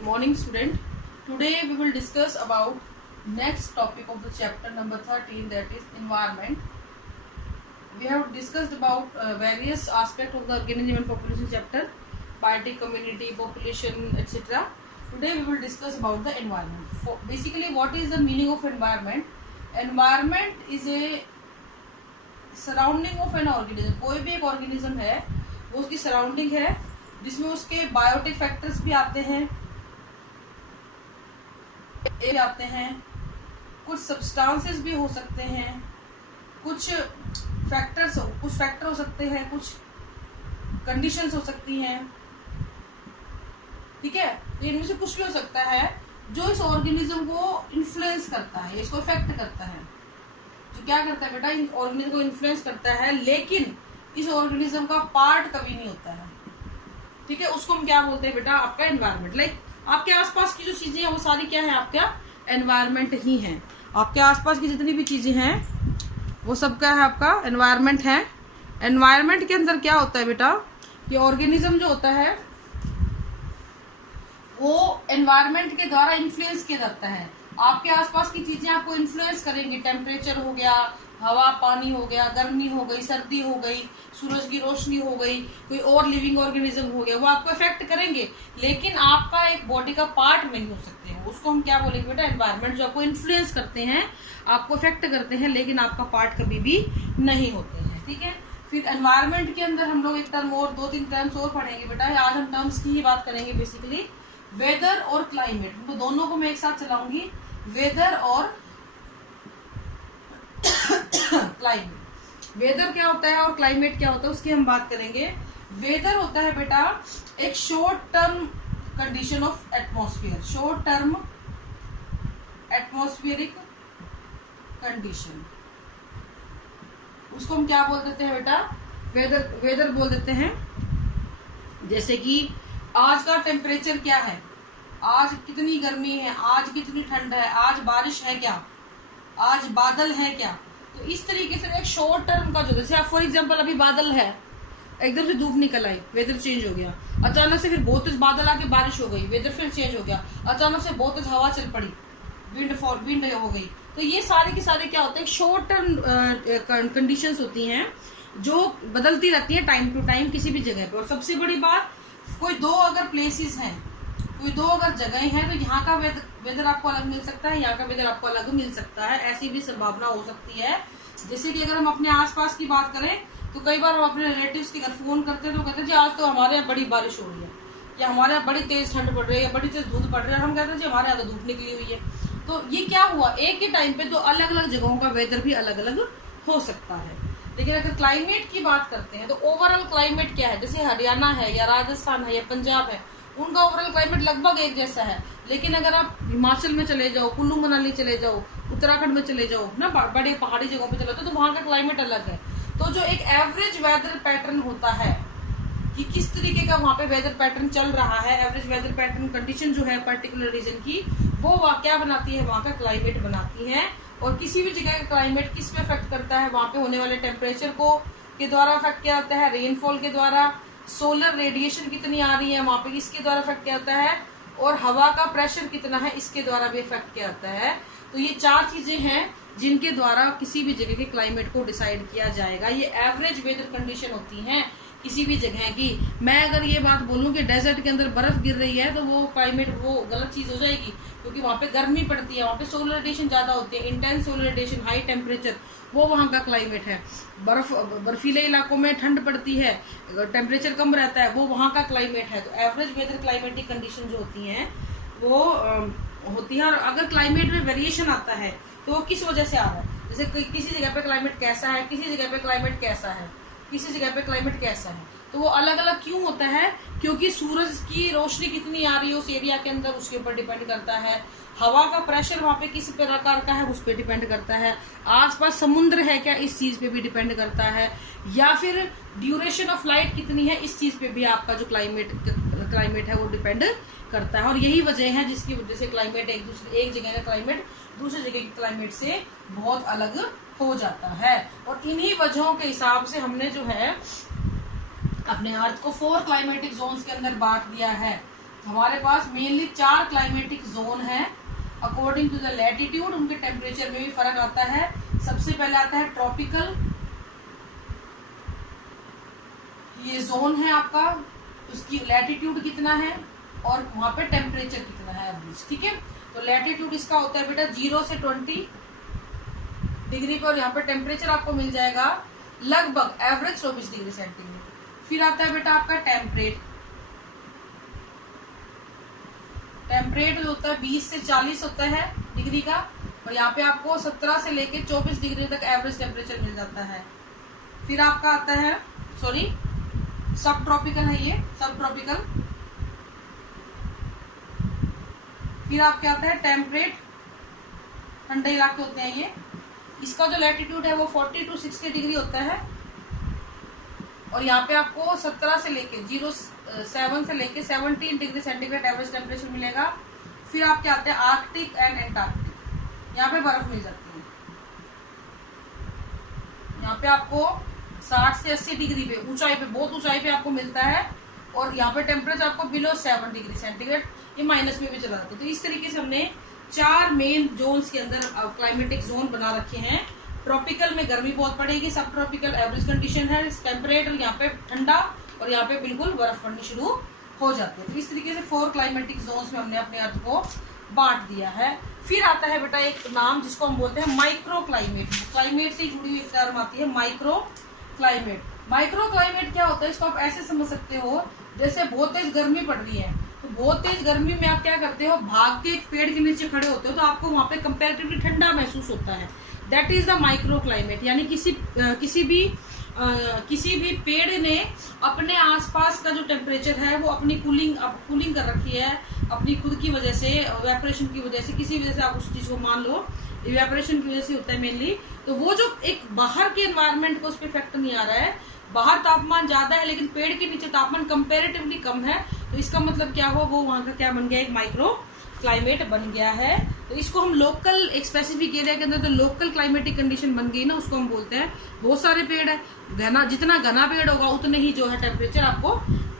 Good morning, student. Today we will discuss about next topic of the chapter number 13, that is environment. We have discussed about various aspects of the organism and population chapter, biotic, community, population, etc. Today we will discuss about the environment. Basically, what is the meaning of environment? Environment is a surrounding of an organism. कोई भी एक organism है वो उसकी surrounding है, जिसमें उसके biotic factors भी आते हैं, कुछ सब्सटेंसेस भी हो सकते हैं, कुछ फैक्टर हो सकते हैं, कुछ कंडीशंस हो सकती हैं. ठीक है, इनमें से कुछ भी हो सकता है जो इस ऑर्गेनिज्म को इन्फ्लुएंस करता है, इसको इफेक्ट करता है. जो क्या करता है बेटा, इस ऑर्गेनिज्म को इन्फ्लुएंस करता है, लेकिन इस ऑर्गेनिज्म का पार्ट कभी नहीं होता है. ठीक है, उसको हम क्या बोलते हैं बेटा, आपका एनवायरनमेंट. लाइक आपके आसपास की जो चीजें हैं वो सारी क्या है, आपका एनवायरनमेंट ही है. आपके आसपास की जितनी भी चीजें हैं वो सब क्या है, आपका एनवायरनमेंट है. एनवायरनमेंट के अंदर क्या होता है बेटा, कि ऑर्गेनिज्म जो होता है वो एनवायरनमेंट के द्वारा इन्फ्लुएंस किया जाता है. आपके आसपास की चीजें आपको इन्फ्लुएंस करेंगी. टेम्परेचर हो गया, हवा पानी हो गया, गर्मी हो गई, सर्दी हो गई, सूरज की रोशनी हो गई, कोई और लिविंग ऑर्गेनिज्म हो गया, वो आपको इफेक्ट करेंगे, लेकिन आपका एक बॉडी का पार्ट नहीं हो सकते हैं. उसको हम क्या बोलेंगे बेटा, एनवायरनमेंट. जो आपको इन्फ्लुएंस करते हैं, आपको इफेक्ट करते हैं, लेकिन आपका पार्ट कभी भी नहीं होते हैं. ठीक है, फिर एनवायरनमेंट के अंदर हम लोग एक टर्म और, 2-3 टर्म्स और पढ़ेंगे बेटा. आज हम टर्म्स की ही बात करेंगे. बेसिकली वेदर और क्लाइमेट, तो दोनों को मैं एक साथ चलाऊंगी, वेदर और क्लाइमेट. वेदर क्या होता है और क्लाइमेट क्या होता है उसकी हम बात करेंगे. वेदर होता है बेटा एक short term condition of atmosphere, short term atmospheric condition. उसको हम क्या बोल देते हैं बेटा, वेदर बोल देते हैं. जैसे कि आज का टेम्परेचर क्या है, आज कितनी गर्मी है, आज कितनी ठंड है, आज बारिश है क्या, आज बादल है क्या. तो इस तरीके से एक शॉर्ट टर्म का जो, जैसे फॉर एग्जांपल अभी बादल है, एकदम से धूप निकल आई, वेदर चेंज हो गया. अचानक से फिर बहुत तेज बादल आके बारिश हो गई, वेदर फिर चेंज हो गया. अचानक से बहुत तेज हवा चल पड़ी, विंड हो गई. तो ये सारे के सारे क्या होते हैं, शॉर्ट टर्म कंडीशंस होती हैं जो बदलती रहती है टाइम टू टाइम किसी भी जगह पे. और सबसे बड़ी बात, कोई दो अगर प्लेसेस हैं, कोई दो अगर जगह हैं, तो यहाँ का वेदर आपको अलग मिल सकता है, यहाँ का वेदर आपको अलग मिल सकता है. ऐसी भी संभावना हो सकती है. जैसे कि अगर हम अपने आसपास की बात करें, तो कई बार हम अपने रिलेटिव्स के घर फोन करते हैं तो कहते हैं जी आज तो हमारे यहाँ बड़ी बारिश हो रही है, या हमारे यहाँ बड़ी तेज ठंड पड़ रही है, या बड़ी तेज धूप पड़ रही है. हम कहते हैं जी हमारे यहाँ तो धूप निकली हुई है. तो ये क्या हुआ, एक ही टाइम पे दो अलग अलग जगहों का वेदर भी अलग अलग हो सकता है. लेकिन अगर क्लाइमेट की बात करते हैं तो ओवरऑल क्लाइमेट क्या है, जैसे हरियाणा है या राजस्थान है या पंजाब है, उनका ओवरऑल क्लाइमेट लगभग एक जैसा है. लेकिन अगर आप हिमाचल में चले जाओ, कुल्लू मनाली चले जाओ, उत्तराखंड में चले जाओ ना, बड़े पहाड़ी जगहों पे चले जाओ, तो वहां का क्लाइमेट अलग है. तो जो एक एवरेज वेदर पैटर्न होता है कि किस तरीके का वहां पे वेदर पैटर्न चल रहा है, एवरेज वेदर पैटर्न कंडीशन जो है पर्टिकुलर रीजन की, वो क्या बनाती है, वहां का क्लाइमेट बनाती है. और किसी भी जगह का क्लाइमेट किस पे अफेक्ट करता है, वहां पे होने वाले टेम्परेचर को के द्वारा अफेक्ट किया जाता है, रेनफॉल के द्वारा, सोलर रेडिएशन कितनी आ रही है वहां पे इसके द्वारा अफेक्ट किया जाता है, और हवा का प्रेशर कितना है इसके द्वारा भी अफेक्ट किया जाता है. तो ये 4 चीजें हैं जिनके द्वारा किसी भी जगह के क्लाइमेट को डिसाइड किया जाएगा. ये एवरेज वेदर कंडीशन होती हैं किसी भी जगह की. मैं अगर ये बात बोलूं कि डेजर्ट के अंदर बर्फ गिर रही है, तो वो क्लाइमेट वो गलत चीज हो जाएगी, क्योंकि वहां पे गर्मी पड़ती है, वहां पे सोलर रेडिएशन ज्यादा होती है, intense solar radiation, high temperature, वो वहां का क्लाइमेट है. बर्फीले इलाकों में ठंड पड़ती है, टेम्परेचर कम रहता है, वो वहां का क्लाइमेट है. तो एवरेज वेदर क्लाइमेटिक कंडीशन जो होती हैं वो होती है. और अगर क्लाइमेट में वेरिएशन आता है तो वो किस वजह से आ रहा है, जैसे किसी जगह पे क्लाइमेट कैसा है, किसी जगह पे क्लाइमेट कैसा है, किसी जगह पे क्लाइमेट कैसा है, तो वो अलग अलग क्यों होता है, क्योंकि सूरज की रोशनी कितनी आ रही है उस एरिया के अंदर, उसके ऊपर डिपेंड करता है. हवा का प्रेशर वहां पे किस प्रकार का है उस पर डिपेंड करता है. आसपास समुद्र है क्या, इस चीज पे भी डिपेंड करता है. या फिर ड्यूरेशन ऑफ लाइट कितनी है, इस चीज पे भी आपका जो क्लाइमेट है वो डिपेंड करता है. और यही वजह है जिसकी वजह से क्लाइमेट एक जगह का क्लाइमेट दूसरी जगह के क्लाइमेट से बहुत अलग हो जाता है. और इन्हीं वजहों के हिसाब से हमने जो है अपने अर्थ को 4 क्लाइमेटिक जोन्स के अंदर बांट दिया है. हमारे पास मेनली 4 क्लाइमेटिक जोन है अकॉर्डिंग टू द लैटिट्यूड, उनके टेम्परेचर में भी फर्क आता है। सबसे पहले आता है ट्रॉपिकल, ये जोन है आपका, उसकी लैटिट्यूड कितना है और वहां पे टेम्परेचर कितना है एवरेज, ठीक है। तो लैटिट्यूड इसका होता है बेटा 0 से 20 डिग्री पर, यहाँ पे टेम्परेचर आपको मिल जाएगा लगभग एवरेज 24 डिग्री सेंटीग्रेड। फिर आता है बेटा आपका टेम्परेट, टेम्परेट जो होता है 20 से 40 होता है डिग्री का, और यहाँ पे आपको 17 से लेके 24 डिग्री तक एवरेज टेम्परेचर मिल जाता है। फिर आपका आता है सब ट्रॉपिकल है ये, सब ट्रॉपिकल। फिर आपके आता है टेम्परेट, ठंडे इलाके होते हैं ये, इसका जो लैटिट्यूड है वो 40 to 60 डिग्री होता है, और यहाँ पे आपको 17 से लेके 07 से लेके 17 डिग्री सेंटीग्रेड एवरेज टेम्परेचर मिलेगा। फिर आपके आते हैं आर्कटिक एंड एंटार्क्टिक, यहाँ पे बर्फ मिल जाती है, यहाँ पे आपको 60 से 80 डिग्री पे ऊंचाई पे, बहुत ऊंचाई पे आपको मिलता है, और यहाँ पे टेम्परेचर आपको बिलो 7 डिग्री सेंटीग्रेड, ये माइनस में भी चला जाता है। तो इस तरीके से हमने 4 मेन जोन्स के अंदर क्लाइमेटिक जोन बना रखे हैं। ट्रॉपिकल में गर्मी बहुत पड़ेगी, सब ट्रॉपिकल एवरेज कंडीशन है, टेम्परेचर यहाँ पे ठंडा, और यहाँ पे बिल्कुल बर्फ पड़नी शुरू हो जाती है। तो इस तरीके से 4 क्लाइमेटिक जोन्स में हमने अपने अर्थ को बांट दिया है। फिर आता है बेटा एक नाम जिसको हम बोलते हैं माइक्रो क्लाइमेट, क्लाइमेट से जुड़ी हुई टर्म आती है माइक्रो क्लाइमेट। माइक्रो क्लाइमेट क्या होता है, इसको आप ऐसे समझ सकते हो, जैसे बहुत तेज गर्मी पड़ रही है, तो बहुत तेज गर्मी में आप क्या करते हो, भाग के एक पेड़ के नीचे खड़े होते हो, तो आपको वहां पे कंपैरेटिवली ठंडा महसूस होता है। That is the micro climate, यानी किसी भी पेड़ ने अपने आसपास का जो टेम्परेचर है वो अपनी कूलिंग कर रखी है अपनी खुद की वजह से, इवेपोरेशन की वजह से, किसी वजह से आप उस चीज को मान लो इवेपोरेशन की वजह से होता है मेनली। तो वो जो एक बाहर के एनवायरनमेंट को उस पर इफेक्ट नहीं आ रहा है, बाहर तापमान ज्यादा है लेकिन पेड़ के नीचे तापमान कंपैरेटिवली कम है, तो इसका मतलब क्या हुआ, वो वहां का क्या बन गया, एक माइक्रो क्लाइमेट बन गया है। तो इसको हम लोकल, एक स्पेसिफिक एरिया के अंदर जो लोकल क्लाइमेटिक कंडीशन बन गई ना, उसको हम बोलते हैं, बहुत सारे पेड़ है, जितना घना पेड़ होगा उतने ही जो है टेम्परेचर आपको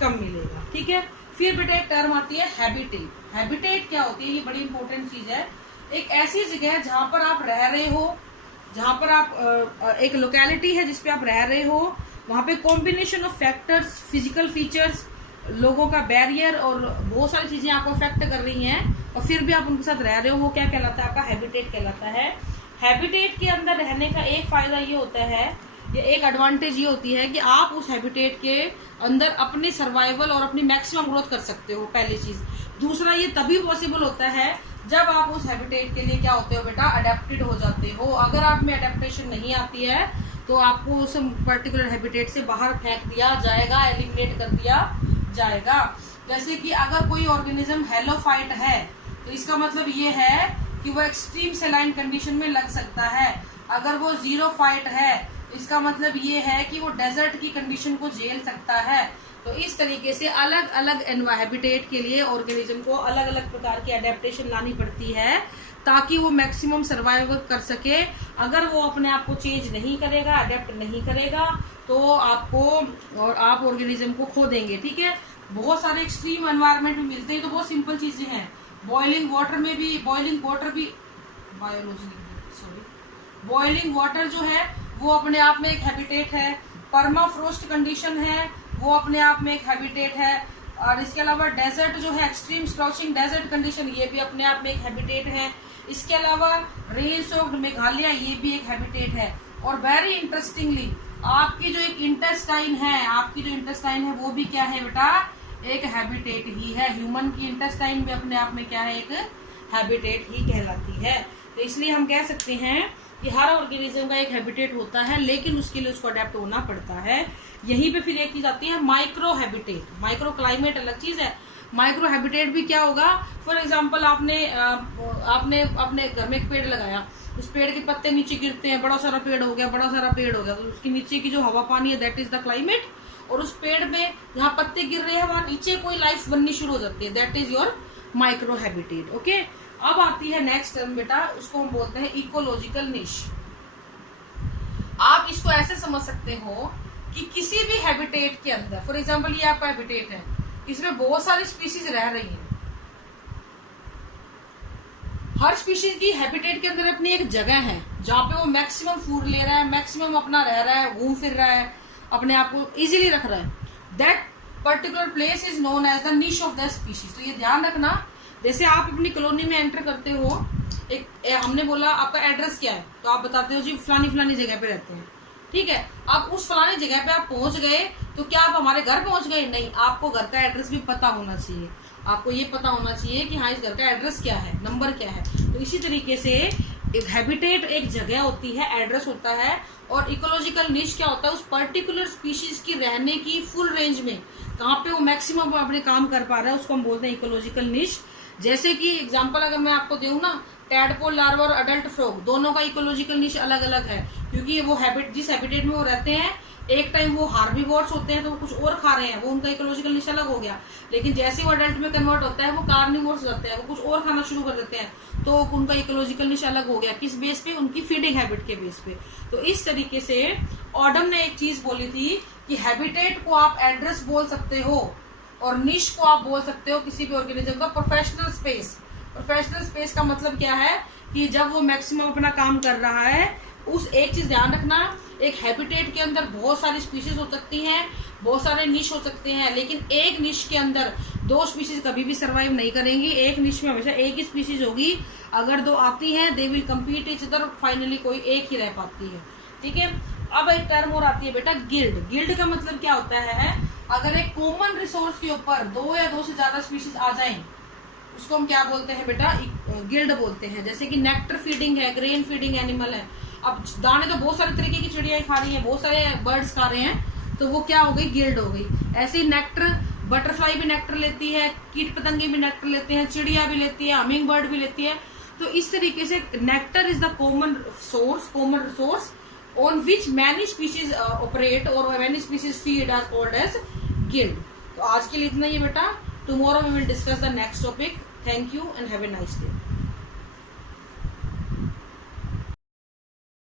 कम मिलेगा, ठीक है। फिर बेटा एक टर्म आती है हैबिटेट। हैबिटेट क्या होती है, ये बड़ी इंपॉर्टेंट चीज है। एक ऐसी जगह है जहां पर आप रह रहे हो, जहां पर आप एक लोकेलिटी है जिसपे आप रह रहे हो, वहां पे combination of factors, physical features, लोगों का बैरियर और बहुत सारी चीजें आपको अफेक्ट कर रही हैं, और फिर भी आप उनके साथ रह रहे हो, वो क्या कहलाता है, आपका हैबिटेट कहलाता है। हैबिटेट के अंदर रहने का एक फायदा ये होता है, ये एक एडवांटेज ये होती है कि आप उस हैबिटेट के अंदर अपने सर्वाइवल और अपनी मैक्सिमम ग्रोथ कर सकते हो, पहली चीज। दूसरा, ये तभी पॉसिबल होता है जब आप उस हैबिटेट के लिए क्या होते हो बेटा, अडेप्टेड हो जाते हो। अगर आप में अडेप्टेशन नहीं आती है तो आपको उस पर्टिकुलर हैबिटेट से बाहर फेंक दिया जाएगा, एलिमिनेट कर दिया जाएगा। जैसे कि अगर कोई ऑर्गेनिज्म हेलोफाइट है तो इसका मतलब ये है कि वो एक्सट्रीम सैलाइन कंडीशन में लग सकता है। अगर वो जीरोफाइट है तो इसका मतलब ये है कि वो डेजर्ट की कंडीशन को झेल सकता है। तो इस तरीके से अलग अलग हैबिटेट के लिए ऑर्गेनिज्म को अलग अलग प्रकार की अडेप्टेशन लानी पड़ती है ताकि वो मैक्सिमम सर्वाइव कर सके। अगर वो अपने आप को चेंज नहीं करेगा, अडेप्ट नहीं करेगा, तो आप ऑर्गेनिज्म को खो देंगे, ठीक है। बहुत सारे एक्सट्रीम एनवायरनमेंट में मिलते हैं, तो बहुत सिंपल चीजें हैं। बॉइलिंग वाटर जो है वो अपने आप में एक हैबिटेट है। परमाफ्रोस्ट कंडीशन है वो अपने आप में एक हैबिटेट है। और इसके अलावा डेजर्ट जो है, एक्सट्रीम स्कॉचिंग डेजर्ट कंडीशन, ये भी अपने आप में एक हैबिटेट है। इसके अलावा रेन सोक्ड मेघालय, ये भी एक हैबिटेट है। और वेरी इंटरेस्टिंगली आपकी जो एक इंटेस्टाइन है वो भी क्या है बेटा, एक हैबिटेट ही है। ह्यूमन की इंटेस्टाइन भी अपने आप में क्या है, एक हैबिटेट ही कहलाती है। तो इसलिए हम कह सकते हैं कि हर ऑर्गेनिज्म का एक हैबिटेट होता है, लेकिन उसके लिए उसको अडेप्ट होना पड़ता है। यहीं पे फिर एक चीज आती है माइक्रो हैबिटेट। माइक्रो क्लाइमेट अलग चीज है, माइक्रो हैबिटेट भी क्या होगा। फॉर एग्जाम्पल आपने अपने घर में एक पेड़ लगाया, उस पेड़ के पत्ते नीचे गिरते हैं, बड़ा सारा पेड़ हो गया, तो उसके नीचे की जो हवा पानी है दैट इज द क्लाइमेट। और उस पेड़ में जहाँ पत्ते गिर रहे हैं वहां नीचे कोई लाइफ बननी शुरू हो जाती है, that is your micro habitat. Okay, अब आती है नेक्स्ट टर्म बेटा, उसको हम बोलते हैं इकोलॉजिकल निश। आप इसको ऐसे समझ सकते हो कि किसी भी हैबिटेट के अंदर, फॉर एग्जाम्पल ये आपका हैबिटेट है, इसमें बहुत सारी स्पीशीज रह रही हैं। हर स्पीशीज की हैबिटेट के अंदर अपनी एक जगह है जहाँ पे वो मैक्सिमम फूड ले रहा है, मैक्सिमम अपना रह रहा है, घूम फिर रहा है, अपने आप को इजीली रख रहा है। That particular place is known as the niche of the species. तो ये ध्यान रखना, जैसे आप अपनी कॉलोनी में एंटर करते हो, हमने बोला आपका एड्रेस क्या है, तो आप बताते हो जी फलानी फलानी जगह पे रहते हैं, ठीक है। आप उस फलानी जगह पे आप पहुंच गए तो क्या आप हमारे घर पहुंच गए? नहीं, आपको घर का एड्रेस भी पता होना चाहिए। आपको ये पता होना चाहिए कि हाँ इस घर का एड्रेस क्या है, नंबर क्या है। तो इसी तरीके से एक हैबिटेट एक जगह होती है, एड्रेस होता है, और इकोलॉजिकल निश क्या होता है, उस पर्टिकुलर स्पीशीज की रहने की फुल रेंज में कहाँ पे वो मैक्सिमम अपने काम कर पा रहा है, उसको हम बोलते हैं इकोलॉजिकल निश। जैसे कि एग्जांपल अगर मैं आपको दूं ना, टैडपोल लार्वा और अडल्ट फ्रॉग दोनों का इकोलॉजिकल निश अलग अलग है, क्योंकि वो जिस हैबिटेट में वो रहते हैं, एक टाइम वो हार्बीवोर्स होते हैं तो वो कुछ और खा रहे हैं, वो उनका इकोलॉजिकल निश अलग हो गया। लेकिन जैसे वो अडल्ट में कन्वर्ट होता है वो कार्निवोर्स होते हैं, वो कुछ और खाना शुरू कर देते हैं, तो उनका इकोलॉजिकल निश अलग हो गया। किस बेस पे? उनकी फीडिंग हैबिट के बेस पे। तो इस तरीके से ऑडम ने एक चीज बोली थी कि हैबिटेट को आप एड्रेस बोल सकते हो और निश को आप बोल सकते हो किसी भी ऑर्गेनिज्म का प्रोफेशनल स्पेस। प्रोफेशनल स्पेस का मतलब क्या है कि जब वो मैक्सिमम अपना काम कर रहा है, उस एक चीज ध्यान रखना, एक हैबिटेट के अंदर बहुत सारी स्पीशीज हो सकती हैं, बहुत सारे निश हो सकते हैं, लेकिन एक निश के अंदर दो स्पीशीज कभी भी सरवाइव नहीं करेंगी। एक निश में हमेशा एक ही स्पीशीज होगी। अगर दो आती हैं they will compete each other, finally कोई एक ही रह पाती है, ठीक है। अब एक टर्म और आती है बेटा गिल्ड। गिल्ड का मतलब क्या होता है? अगर एक कॉमन रिसोर्स के ऊपर दो या दो से ज्यादा स्पीशीज आ जाएं, उसको हम क्या बोलते हैं बेटा? गिल्ड बोलते हैं। जैसे कि नेक्टर फीडिंग है, ग्रेन फीडिंग एनिमल है। अब दाने तो बहुत सारे तरीके की चिड़िया खा रही हैं, बहुत सारे बर्ड्स खा रहे हैं, तो वो क्या हो गई? गिल्ड हो गई। ऐसे ही नेक्टर, बटरफ्लाई भी नेक्टर लेती है, कीट पतंगे भी नेक्टर लेते हैं, चिड़िया भी लेती है, हमिंग बर्ड भी लेती है। तो इस तरीके से nectar is the common resource on which many species operate or many species feed are called as guild. तो आज के लिए इतना ही बेटा. Tomorrow we will discuss the next topic. Thank you and have a nice day.